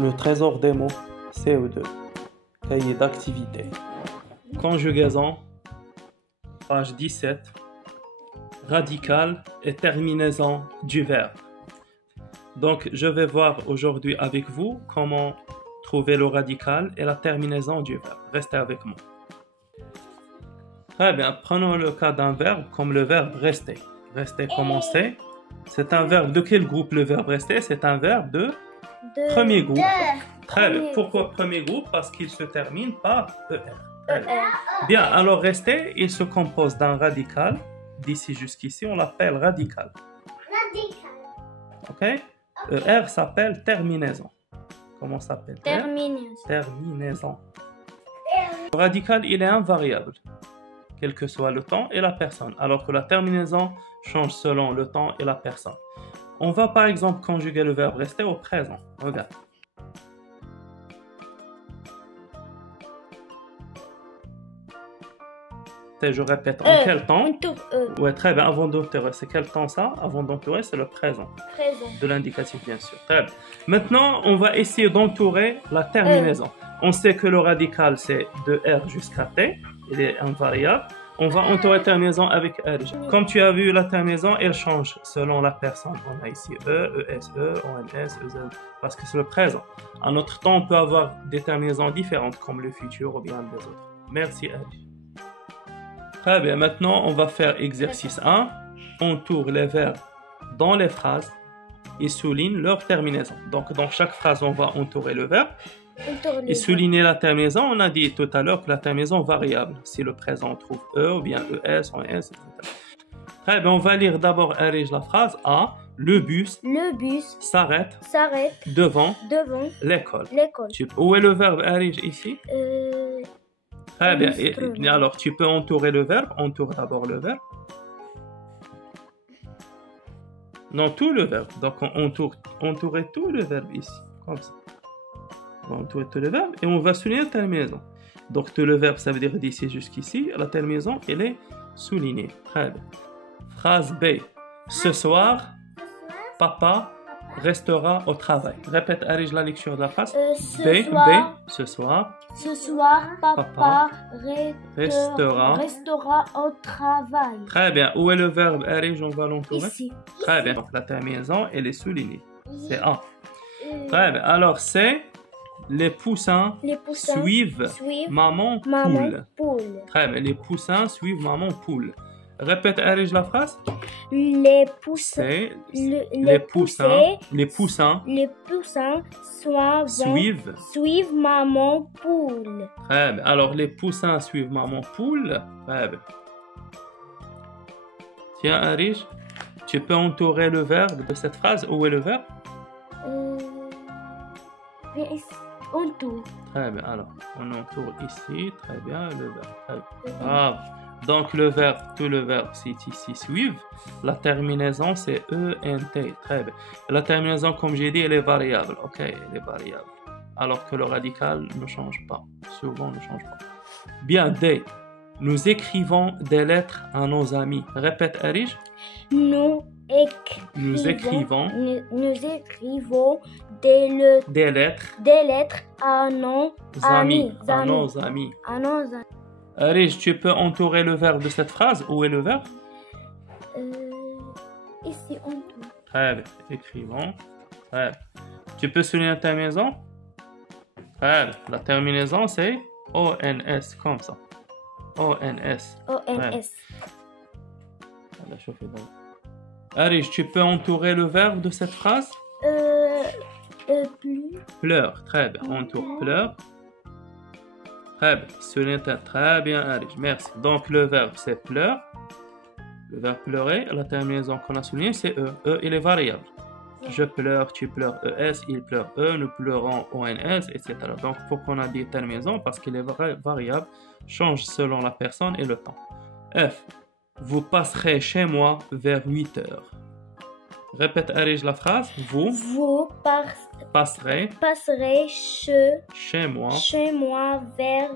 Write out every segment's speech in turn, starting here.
Le trésor des mots, CO2. Cahier d'activité. Conjugaison, page 17. Radical et terminaison du verbe. Donc, je vais voir aujourd'hui avec vous comment trouver le radical et la terminaison du verbe. Restez avec moi. Très bien, prenons le cas d'un verbe comme le verbe rester. Rester, commencer. C'est un verbe de quel groupe le verbe rester? C'est un verbe de premier groupe. Très bien. Pourquoi premier groupe? Parce qu'il se termine par ER. Bien, alors rester, il se compose d'un radical. D'ici jusqu'ici, on l'appelle radical. Ok? ER s'appelle terminaison. Comment s'appelle? Terminaison. Le radical, il est invariable, quel que soit le temps et la personne, alors que la terminaison change selon le temps et la personne. On va par exemple conjuguer le verbe rester au présent. Regarde. Je répète, en quel temps? Ouais, très bien, avant d'entourer. C'est quel temps ça? Avant d'entourer, c'est le présent. De l'indicatif, bien sûr. Très bien. Maintenant, on va essayer d'entourer la terminaison. On sait que le radical, c'est de R jusqu'à T. Il est invariable. On va entourer la terminaison avec R. Comme tu as vu, la terminaison, elle change selon la personne. On a ici E, ES, E, ONS, EZ, parce que c'est le présent. En autre temps, on peut avoir des terminaisons différentes, comme le futur ou bien des autres. Merci, R. Très bien, maintenant on va faire exercice 1. On tourne les verbes dans les phrases et souligne leur terminaison. Donc dans chaque phrase, on va entourer le verbe et souligner la terminaison. On a dit tout à l'heure que la terminaison est variable. Si le présent on trouve E ou bien ES, ONS, etc. Très bien, on va lire d'abord la phrase A. Le bus s'arrête devant l'école. Où est le verbe ici? Très bien. Et alors, tu peux entourer le verbe. Entoure d'abord le verbe. Non, tout le verbe. Donc, on entourer tout le verbe ici. Comme ça. On va entourer tout le verbe et on va souligner la terminaison. Donc, tout le verbe, ça veut dire d'ici jusqu'ici. La terminaison, elle est soulignée. Très bien. Phrase B. Ce soir, papa restera au travail. Répète, Arij, la lecture de la phrase. Ce soir, papa restera au travail. Très bien. Où est le verbe, Arij? On va l'entourer. Ici. Très bien. Donc, la terminaison, elle est soulignée. C'est A. Très bien. Alors, c'est les poussins suivent maman poule. Très bien. Les poussins suivent maman poule. Répète, Arij, la phrase. Les poussins suivent maman poule. Très bien. Alors, les poussins suivent maman poule. Très bien. Tiens, Arij, tu peux entourer le verbe de cette phrase. Où est le verbe? Entoure. Très bien. Alors, on entoure ici. Très bien, le verbe. Très bien. Bravo. Donc, le verbe, tout le verbe, c'est ici, suivre. La terminaison, c'est ENT. Très bien. La terminaison, comme j'ai dit, elle est variable. OK, elle est variable. Alors que le radical ne change pas. Souvent, ne change pas. Bien, D. Nous écrivons des lettres à nos amis. Répète, Arij. Nous écrivons des lettres à nos amis. Arij, tu peux entourer le verbe de cette phrase. Où est le verbe? Ici, entoure. Très bien. Écrivons. Très bien. Tu peux souligner la terminaison? Très bien. La terminaison, c'est ONS, comme ça. ONS. Arij, tu peux entourer le verbe de cette phrase? Pleure. Très bien. Entoure pleure. Très bien. Souligne très bien, Arij. Merci. Donc, le verbe, c'est pleure. Le verbe pleurer. La terminaison qu'on a soulignée, c'est E. E, il est variable. Je pleure, tu pleures, ES, il pleure, E, nous pleurons, ONS, etc. Donc, pourquoi on a dit terminaison? Parce qu'il est variable, change selon la personne et le temps. F. Vous passerez chez moi vers 8 heures. Répète, Arij, la phrase. Vous passerez chez moi vers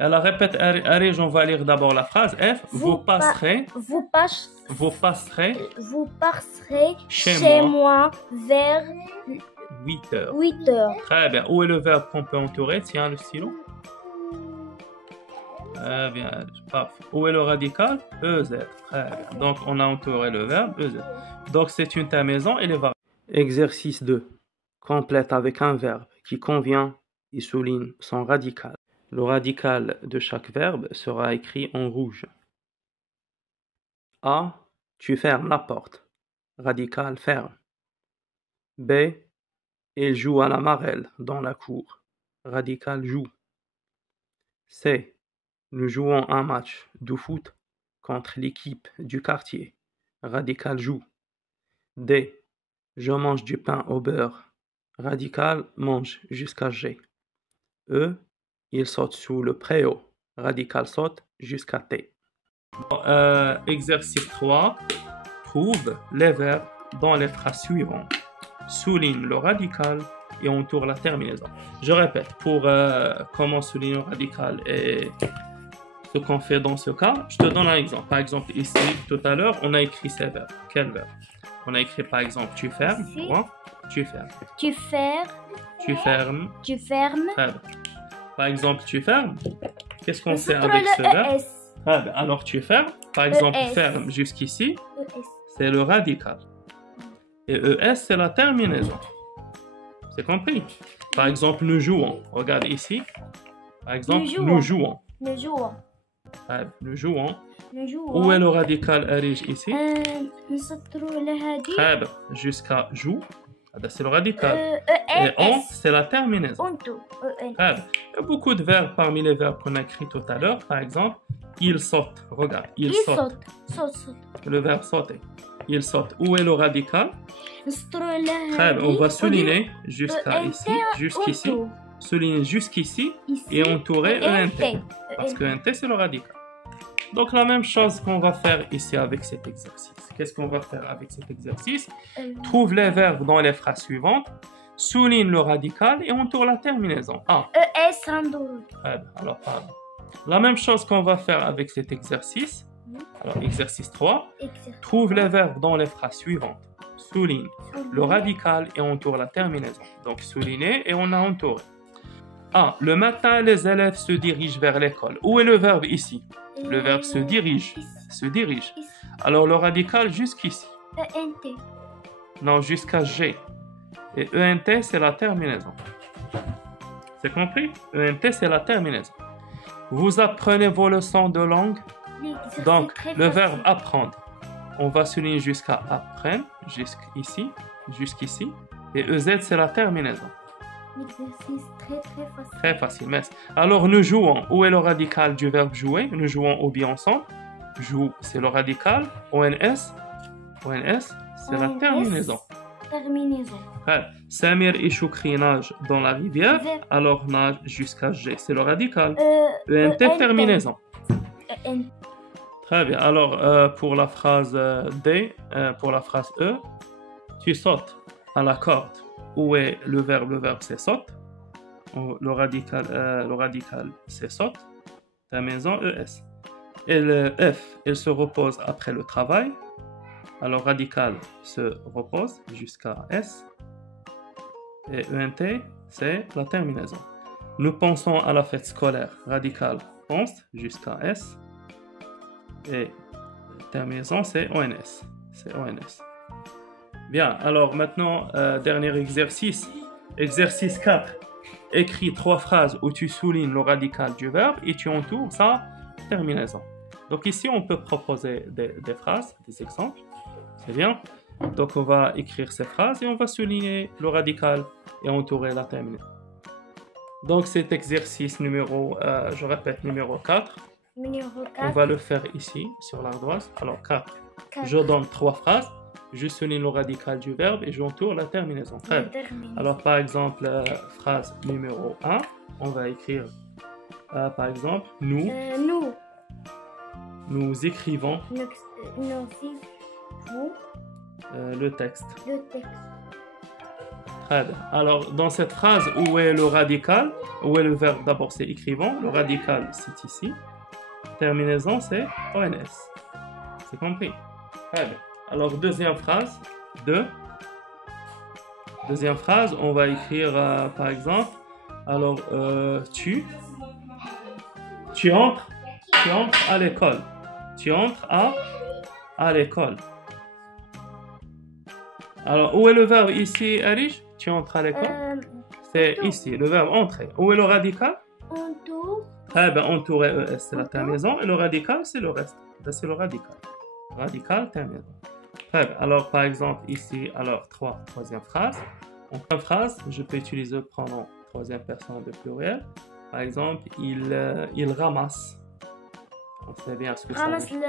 Alors répète, Arij, on va lire d'abord la phrase. F, vous passerez chez moi vers 8 heures. 8 heures. Très bien. Où est le verbe qu'on peut entourer? Tiens le stylo. Très bien. Parfait. Où est le radical? EZ. Très bien. Donc on a entouré le verbe EZ. Donc c'est une terminaison et les variables. Exercice 2. Complète avec un verbe qui convient et souligne son radical. Le radical de chaque verbe sera écrit en rouge. A. Tu fermes la porte. Radical ferme. B. Il joue à la marelle dans la cour. Radical joue. C. Nous jouons un match de foot contre l'équipe du quartier. Radical joue. D. Je mange du pain au beurre. Radical mange jusqu'à G. E. Il saute sous le préau. Radical saute jusqu'à T. Exercice 3. Trouve les verbes dans les phrases suivantes. Souligne le radical et entoure la terminaison. Je répète, pour comment souligner le radical et ce qu'on fait dans ce cas, je te donne un exemple. Par exemple, ici, tout à l'heure, on a écrit ces verbes. Quel verbe? On a écrit par exemple, tu fermes. Quoi? Tu fermes. Tu fermes. Tu fermes. Tu fermes. Par exemple, tu fermes. Qu'est-ce qu'on fait avec ce verbe? Alors, tu fermes. Par exemple, ferme jusqu'ici. C'est le radical. Et ES, c'est la terminaison. C'est compris? Par exemple, nous jouons. Regarde ici. Par exemple, nous jouons. Nous jouons. Nous jouons. Où est le radical Arij ici? Jusqu'à joue. C'est le radical. Et on, c'est la terminaison. Il y a beaucoup de verbes parmi les verbes qu'on a écrits tout à l'heure. Par exemple, il saute. Regarde, il saute. Le verbe sauter. Il saute. Où est le radical? On va souligner jusqu'à ici, jusqu'ici. Souligner jusqu'ici et entourer ENT. Parce que ENT, c'est le radical. Donc, la même chose qu'on va faire ici avec cet exercice. Qu'est-ce qu'on va faire avec cet exercice? Trouve les verbes dans les phrases suivantes, souligne le radical et entoure la terminaison. Alors, pardon. La même chose qu'on va faire avec cet exercice. Alors, exercice 3. Trouve les verbes dans les phrases suivantes. Souligne le radical et entoure la terminaison. Donc, souligner et on a entouré. Le matin, les élèves se dirigent vers l'école. Où est le verbe ici? Le verbe se dirige. Se dirige. Alors, le radical jusqu'ici. ENT. Non, jusqu'à G. Et ENT, c'est la terminaison. C'est compris? ENT, c'est la terminaison. Vous apprenez vos leçons de langue. Donc, le verbe apprendre. On va souligner jusqu'à apprendre, jusqu'ici, jusqu'ici. Et EZ, c'est la terminaison. L'exercice très facile. Très facile, merci. Alors, nous jouons. Où est le radical du verbe jouer? Nous jouons au bien ensemble. Joue, c'est le radical. ONS. ONS, c'est la terminaison. Terminaison. Samir et Choukri nagent dans la rivière. Alors, nage jusqu'à G. C'est le radical. ENT, terminaison. Très bien. Alors, pour la phrase D, pour la phrase E, tu sautes à la corde. Où est le verbe? Le verbe, c'est saute. Le radical, c'est saute. Terminaison ES. Et le F, il se repose après le travail. Alors, radical se repose jusqu'à S. Et ENT, c'est la terminaison. Nous pensons à la fête scolaire. Radical pense jusqu'à S. Et terminaison, c'est ONS. C'est ONS. Bien, alors maintenant, dernier exercice. Exercice 4. Écris 3 phrases où tu soulignes le radical du verbe et tu entoures sa terminaison. Donc ici, on peut proposer des phrases, des exemples. C'est bien. Donc on va écrire ces phrases et on va souligner le radical et entourer la terminaison. Donc cet exercice numéro, je répète, numéro 4. On va le faire ici, sur l'ardoise. Alors 4. Je donne 3 phrases. Je souligne le radical du verbe et j'entoure la terminaison. Très bien. Alors, par exemple, phrase numéro 1, on va écrire, par exemple, nous. Nous écrivons. Le texte. Très bien. Alors, dans cette phrase, où est le radical? Où est le verbe? D'abord, c'est écrivant. Le radical, c'est ici. Terminaison, c'est ONS. C'est compris? Très bien. Alors, deuxième phrase. Deuxième phrase, on va écrire, par exemple, alors, tu entres à l'école. Tu entres à l'école. Alors, où est le verbe ici, Arish? Tu entres à l'école? C'est ici, le verbe entrer. Où est le radical? Entoure. Très bien, entourer, ES, c'est la terminaison. Et le radical, c'est le reste. C'est le radical. Radical, terminaison. Très bien. Alors, par exemple, ici, alors, troisième phrase. En première phrase, je peux utiliser le pronom troisième personne de pluriel. Par exemple, il ramasse. On sait bien ce que ça veut dire.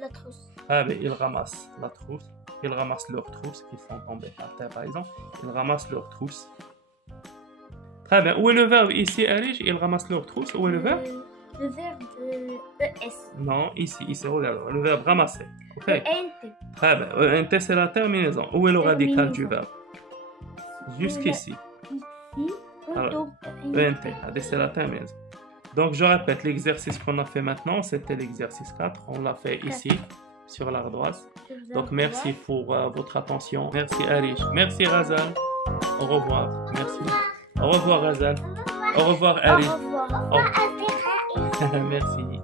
La trousse. Ah, mais il ramasse la trousse. Ils ramassent leurs trousses qui sont tombées par terre, par exemple. Ils ramassent leurs trousses. Très bien. Où est le verbe ici, Alice? Ils ramassent leurs trousses. Où est le verbe? Le verbe ES. Non, ici, regarde. Le verbe ramasser. Ok. ENT. Très bien. ENT, c'est la terminaison. Où est le radical du verbe? Jusqu'ici. Ici. Alors, ENT. C'est la terminaison. Donc, je répète, l'exercice qu'on a fait maintenant, c'était l'exercice 4. On l'a fait ici, sur l'ardoise. Donc, merci pour votre attention. Merci, Arish. Merci, Razal. Au revoir. Merci. Au revoir, Razal. Au revoir, Arish. Au revoir. Merci.